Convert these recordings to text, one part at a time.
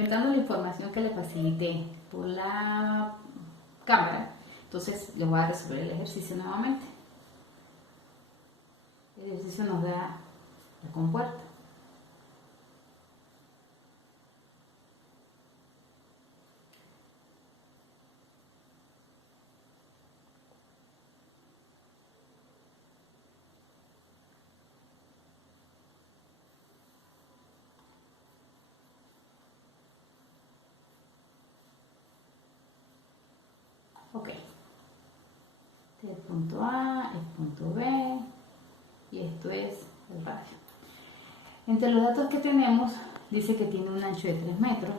complementando la información que le facilité por la cámara, entonces le voy a resolver el ejercicio nuevamente. El ejercicio nos da la compuerta. Ok, este es el punto A, el punto B y esto es el radio. Entre los datos que tenemos, dice que tiene un ancho de 3 metros.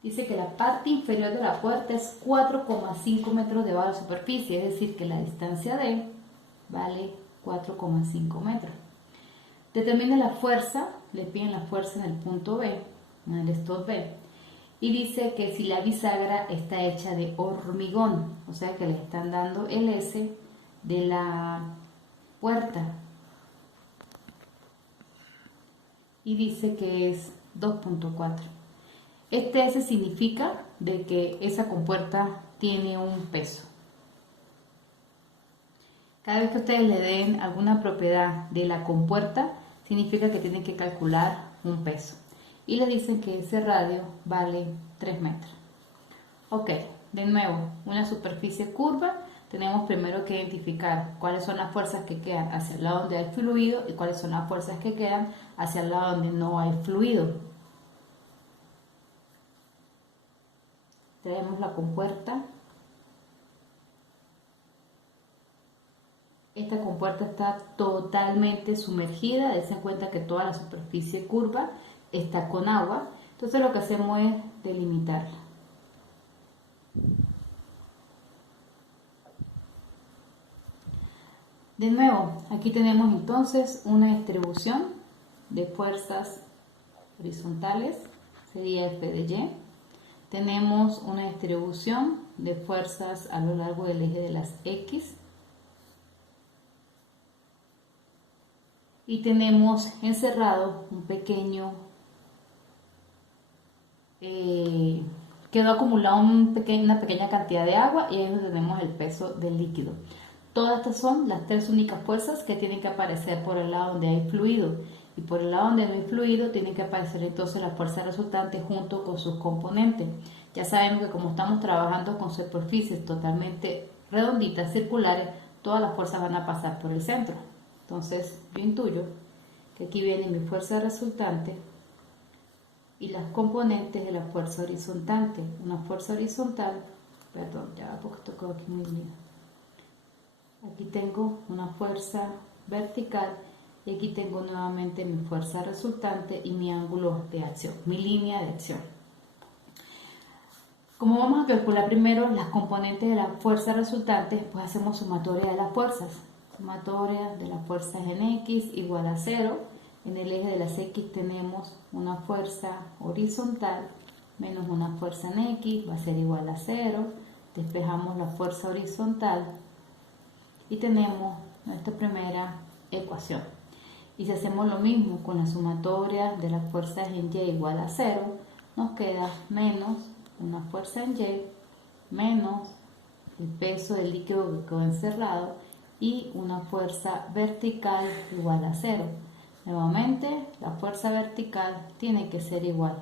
Dice que la parte inferior de la puerta es 4,5 metros debajo de la superficie, es decir, que la distancia D vale 4,5 metros. Determina la fuerza, le piden la fuerza en el punto B, en el stop B. Y dice que si la bisagra está hecha de hormigón, o sea que le están dando el S de la puerta. Y dice que es 2,4. Este S significa de que esa compuerta tiene un peso. Cada vez que ustedes le den alguna propiedad de la compuerta, significa que tienen que calcular un peso. Y les dicen que ese radio vale 3 metros. Ok, de nuevo, una superficie curva, tenemos primero que identificar cuáles son las fuerzas que quedan hacia el lado donde hay fluido y cuáles son las fuerzas que quedan hacia el lado donde no hay fluido. Tenemos la compuerta. Esta compuerta está totalmente sumergida, dense cuenta que toda la superficie curva está con agua, entonces lo que hacemos es delimitarla. De nuevo, aquí tenemos entonces una distribución de fuerzas horizontales, sería F de Y. Tenemos una distribución de fuerzas a lo largo del eje de las X. Y tenemos encerrado un pequeño, quedó acumulado una pequeña cantidad de agua y ahí es donde tenemos el peso del líquido. Todas estas son las tres únicas fuerzas que tienen que aparecer por el lado donde hay fluido. Y por el lado donde no hay fluido tienen que aparecer entonces la fuerza resultante junto con sus componentes. Ya sabemos que como estamos trabajando con superficies totalmente redonditas, circulares, todas las fuerzas van a pasar por el centro. Entonces yo intuyo que aquí viene mi fuerza resultante y las componentes de la fuerza horizontal. Una fuerza horizontal, perdón, ya porque tocó aquí muy bien. Aquí tengo una fuerza vertical y aquí tengo nuevamente mi fuerza resultante y mi ángulo de acción, mi línea de acción. Como vamos a calcular primero las componentes de la fuerza resultante, pues hacemos sumatoria de las fuerzas. Sumatoria de las fuerzas en X igual a 0. En el eje de las X tenemos una fuerza horizontal menos una fuerza en X, va a ser igual a 0. Despejamos la fuerza horizontal y tenemos nuestra primera ecuación. Y si hacemos lo mismo con la sumatoria de las fuerzas en Y igual a 0, nos queda menos una fuerza en Y menos el peso del líquido que quedó encerrado y una fuerza vertical igual a 0. Nuevamente, la fuerza vertical tiene que ser igual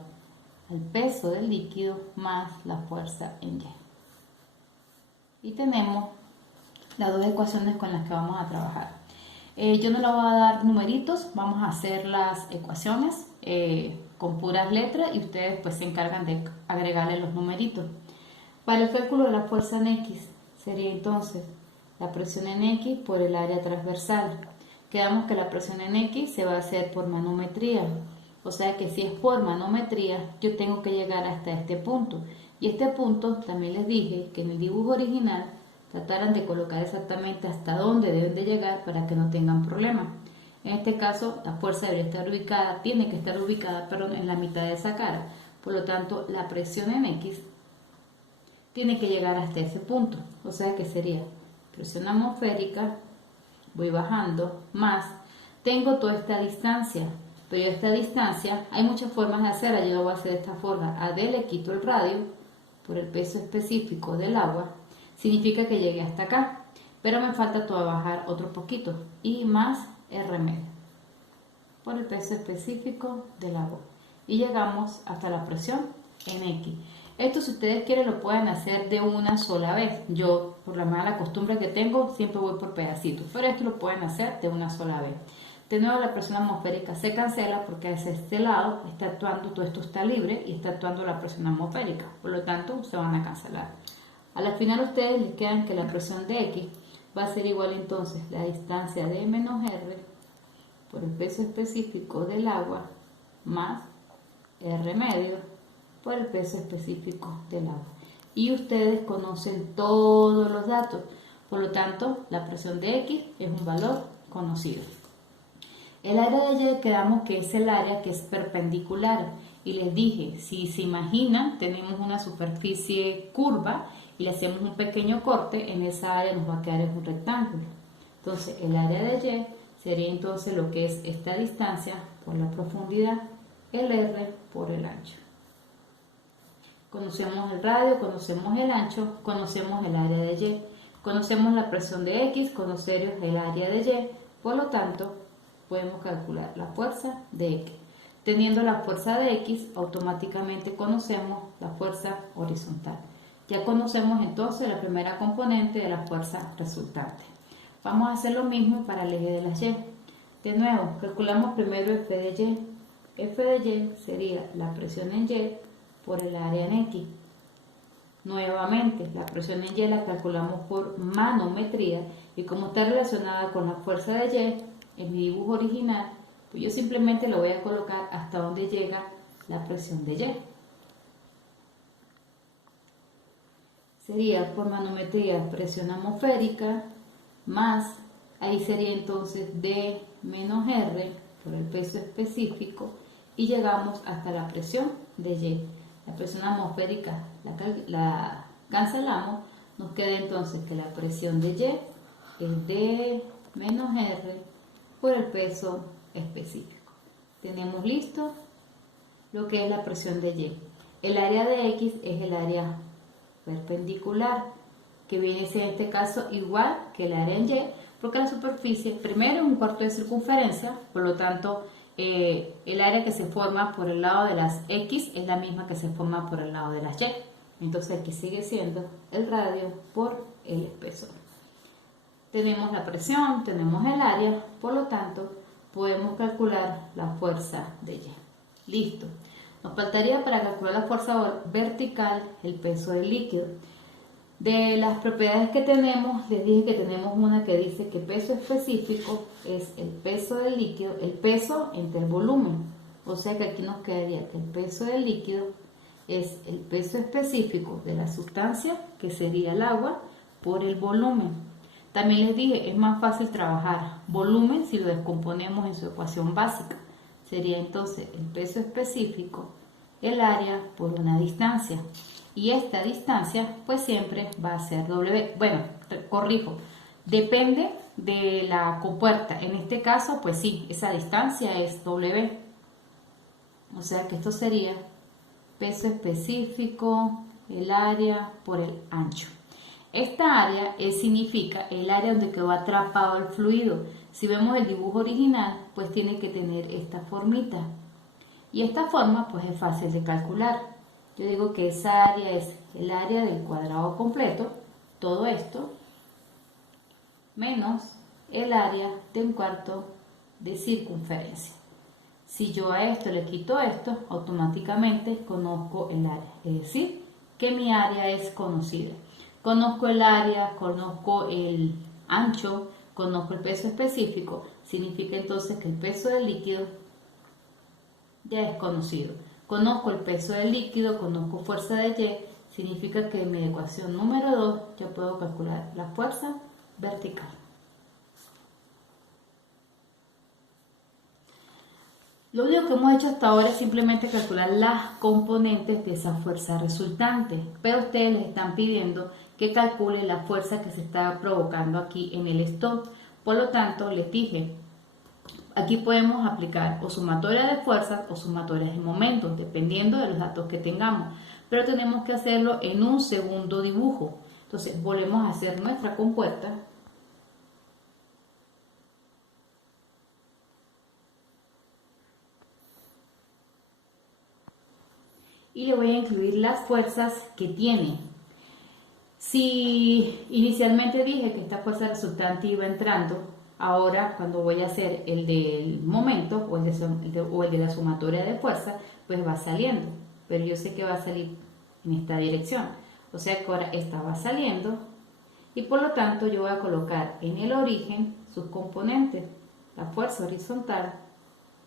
al peso del líquido más la fuerza en Y. Y tenemos las dos ecuaciones con las que vamos a trabajar. Yo no le voy a dar numeritos, vamos a hacer las ecuaciones con puras letras y ustedes pues se encargan de agregarle los numeritos. Para el cálculo de la fuerza en X sería entonces la presión en X por el área transversal. Quedamos que la presión en X se va a hacer por manometría, o sea que si es por manometría yo tengo que llegar hasta este punto. Y este punto también les dije que en el dibujo original trataran de colocar exactamente hasta dónde deben de llegar para que no tengan problemas. En este caso, la fuerza debería estar ubicada, tiene que estar ubicada, perdón, en la mitad de esa cara. Por lo tanto, la presión en X tiene que llegar hasta ese punto. O sea que sería presión atmosférica, voy bajando, más, tengo toda esta distancia. pero esta distancia, hay muchas formas de hacerla, yo lo voy a hacer de esta forma. A D le quito el radio por el peso específico del agua, significa que llegué hasta acá, pero me falta todavía bajar otro poquito, I más R medio, por el peso específico del agua. Y llegamos hasta la presión en X. Esto, si ustedes quieren, lo pueden hacer de una sola vez. Yo, por la mala costumbre que tengo, siempre voy por pedacitos, pero esto lo pueden hacer de una sola vez. De nuevo, la presión atmosférica se cancela porque hacia este lado está actuando, todo esto está libre y está actuando la presión atmosférica. Por lo tanto, se van a cancelar. A la final, a ustedes les quedan que la presión de X va a ser igual entonces la distancia de menos R por el peso específico del agua más R medio por el peso específico del agua. Y ustedes conocen todos los datos, por lo tanto, la presión de X es un valor conocido. El área de Y quedamos que es el área que es perpendicular. Y les dije, si se imaginan, tenemos una superficie curva y le hacemos un pequeño corte, en esa área nos va a quedar en un rectángulo. Entonces, el área de Y sería entonces lo que es esta distancia por la profundidad, el R por el ancho. Conocemos el radio, conocemos el ancho, conocemos el área de Y. Conocemos la presión de X, conocemos el área de Y, por lo tanto, podemos calcular la fuerza de X. Teniendo la fuerza de X, automáticamente conocemos la fuerza horizontal. Ya conocemos entonces la primera componente de la fuerza resultante. Vamos a hacer lo mismo para el eje de las Y. De nuevo, calculamos primero F de Y. F de Y sería la presión en Y por el área en X. Nuevamente, la presión en Y la calculamos por manometría y como está relacionada con la fuerza de Y, en mi dibujo original, pues yo simplemente lo voy a colocar hasta donde llega la presión de Y. Sería por manometría presión atmosférica más, ahí sería entonces D menos R por el peso específico y llegamos hasta la presión de Y. La presión atmosférica la cancelamos, nos queda entonces que la presión de Y es D menos R por el peso específico. Tenemos listo lo que es la presión de Y. El área de X es el área perpendicular, que viene a ser en este caso igual que el área en Y, porque la superficie primero es un cuarto de circunferencia, por lo tanto el área que se forma por el lado de las X es la misma que se forma por el lado de las Y. Entonces aquí sigue siendo el radio por el espesor. Tenemos la presión, tenemos el área, por lo tanto podemos calcular la fuerza de Y. Listo. Nos faltaría para calcular la fuerza vertical el peso del líquido. De las propiedades que tenemos, les dije que tenemos una que dice que peso específico es el peso del líquido, el peso entre el volumen. O sea que aquí nos quedaría que el peso del líquido es el peso específico de la sustancia, que sería el agua, por el volumen. También les dije, es más fácil trabajar volumen si lo descomponemos en su ecuación básica. Sería entonces el peso específico, el área por una distancia. Y esta distancia pues siempre va a ser W. Bueno, corrijo, depende de la compuerta. En este caso pues sí, esa distancia es W. O sea que esto sería peso específico, el área por el ancho. Esta área significa el área donde quedó atrapado el fluido. Si vemos el dibujo original, pues tiene que tener esta formita. Y esta forma pues es fácil de calcular. Yo digo que esa área es el área del cuadrado completo, todo esto, menos el área de un cuarto de circunferencia. Si yo a esto le quito esto, automáticamente conozco el área. Es decir, que mi área es conocida. Conozco el área, conozco el ancho, conozco el peso específico. Significa entonces que el peso del líquido ya es conocido. Conozco el peso del líquido, conozco fuerza de Y. Significa que en mi ecuación número 2 yo puedo calcular la fuerza vertical. Lo único que hemos hecho hasta ahora es simplemente calcular las componentes de esa fuerza resultante, pero ustedes les están pidiendo que calcule la fuerza que se está provocando aquí en el stop. Por lo tanto, les dije, Aquí podemos aplicar o sumatoria de fuerzas o sumatoria de momentos, dependiendo de los datos que tengamos. Pero tenemos que hacerlo en un segundo dibujo. Entonces, volvemos a hacer nuestra compuerta. Y le voy a incluir las fuerzas que tiene. Si inicialmente dije que esta fuerza resultante iba entrando, ahora cuando voy a hacer el del momento o el de la sumatoria de fuerza, pues va saliendo. Pero yo sé que va a salir en esta dirección. O sea que ahora esta va saliendo y por lo tanto yo voy a colocar en el origen sus componentes, la fuerza horizontal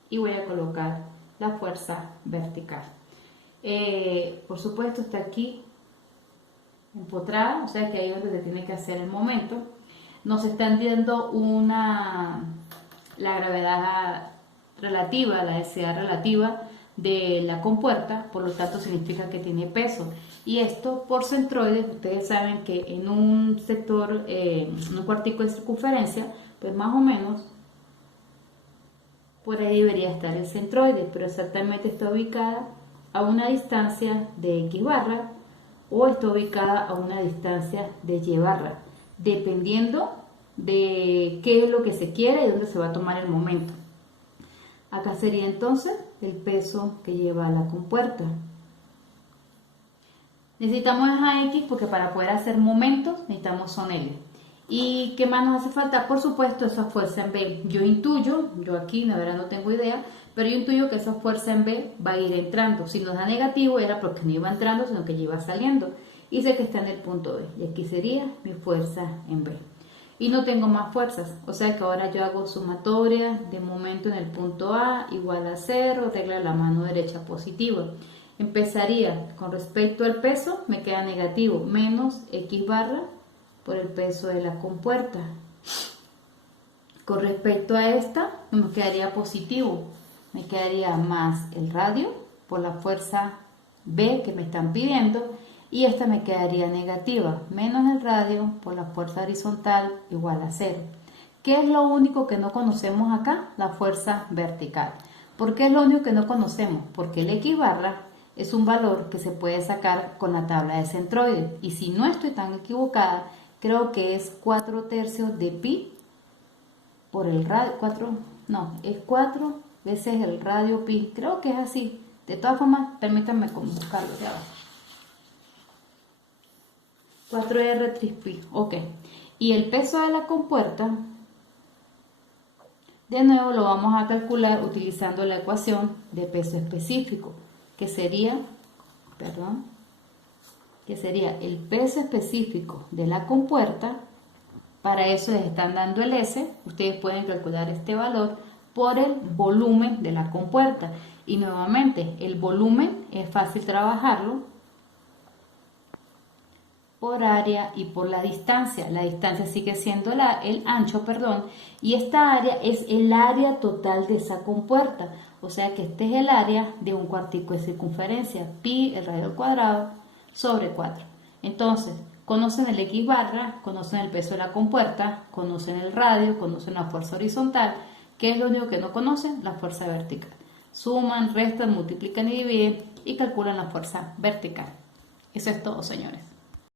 y voy a colocar la fuerza vertical. Por supuesto está aquí empotrada, o sea que ahí es donde se tiene que hacer el momento. Nos están dando la gravedad relativa, la densidad relativa de la compuerta, por lo tanto significa que tiene peso. Y esto por centroides, ustedes saben que en un sector, un cuartico de circunferencia, pues más o menos por ahí debería estar el centroide, pero exactamente está ubicada a una distancia de X barra o está ubicada a una distancia de Y barra, dependiendo de qué es lo que se quiere y dónde se va a tomar el momento. Acá sería entonces el peso que lleva la compuerta. Necesitamos esa X porque para poder hacer momentos necesitamos son L. ¿Y qué más nos hace falta? Por supuesto, esa fuerza en B. Yo intuyo, yo aquí la verdad no tengo idea, pero yo intuyo que esa fuerza en B va a ir entrando. Si nos da negativo era porque no iba entrando, sino que ya iba saliendo. Y sé que está en el punto B. Y aquí sería mi fuerza en B. Y no tengo más fuerzas, o sea que ahora yo hago sumatoria de momento en el punto A igual a 0, regla la mano derecha positiva. Empezaría con respecto al peso, me queda negativo, menos X barra por el peso de la compuerta. Con respecto a esta, me quedaría positivo, me quedaría más el radio por la fuerza B que me están pidiendo, y esta me quedaría negativa, menos el radio por la fuerza horizontal igual a 0. ¿Qué es lo único que no conocemos acá? La fuerza vertical. ¿Por qué es lo único que no conocemos? Porque el X barra es un valor que se puede sacar con la tabla de centroides. Y si no estoy tan equivocada, creo que es 4/3 de pi por el radio, es 4 veces el radio pi. Creo que es así. De todas formas, permítanme buscarlo de abajo. 4R pi, ok. Y el peso de la compuerta, de nuevo lo vamos a calcular utilizando la ecuación de peso específico, que sería el peso específico de la compuerta. Para eso les están dando el S, ustedes pueden calcular este valor por el volumen de la compuerta. Y nuevamente, el volumen es fácil trabajarlo por área y por la distancia. La distancia sigue siendo el ancho, y esta área es el área total de esa compuerta. O sea que este es el área de un cuartico de circunferencia, pi, el radio al cuadrado, sobre 4. Entonces, conocen el X barra, conocen el peso de la compuerta, conocen el radio, conocen la fuerza horizontal. ¿Qué es lo único que no conocen? La fuerza vertical. Suman, restan, multiplican y dividen y calculan la fuerza vertical. Eso es todo, señores.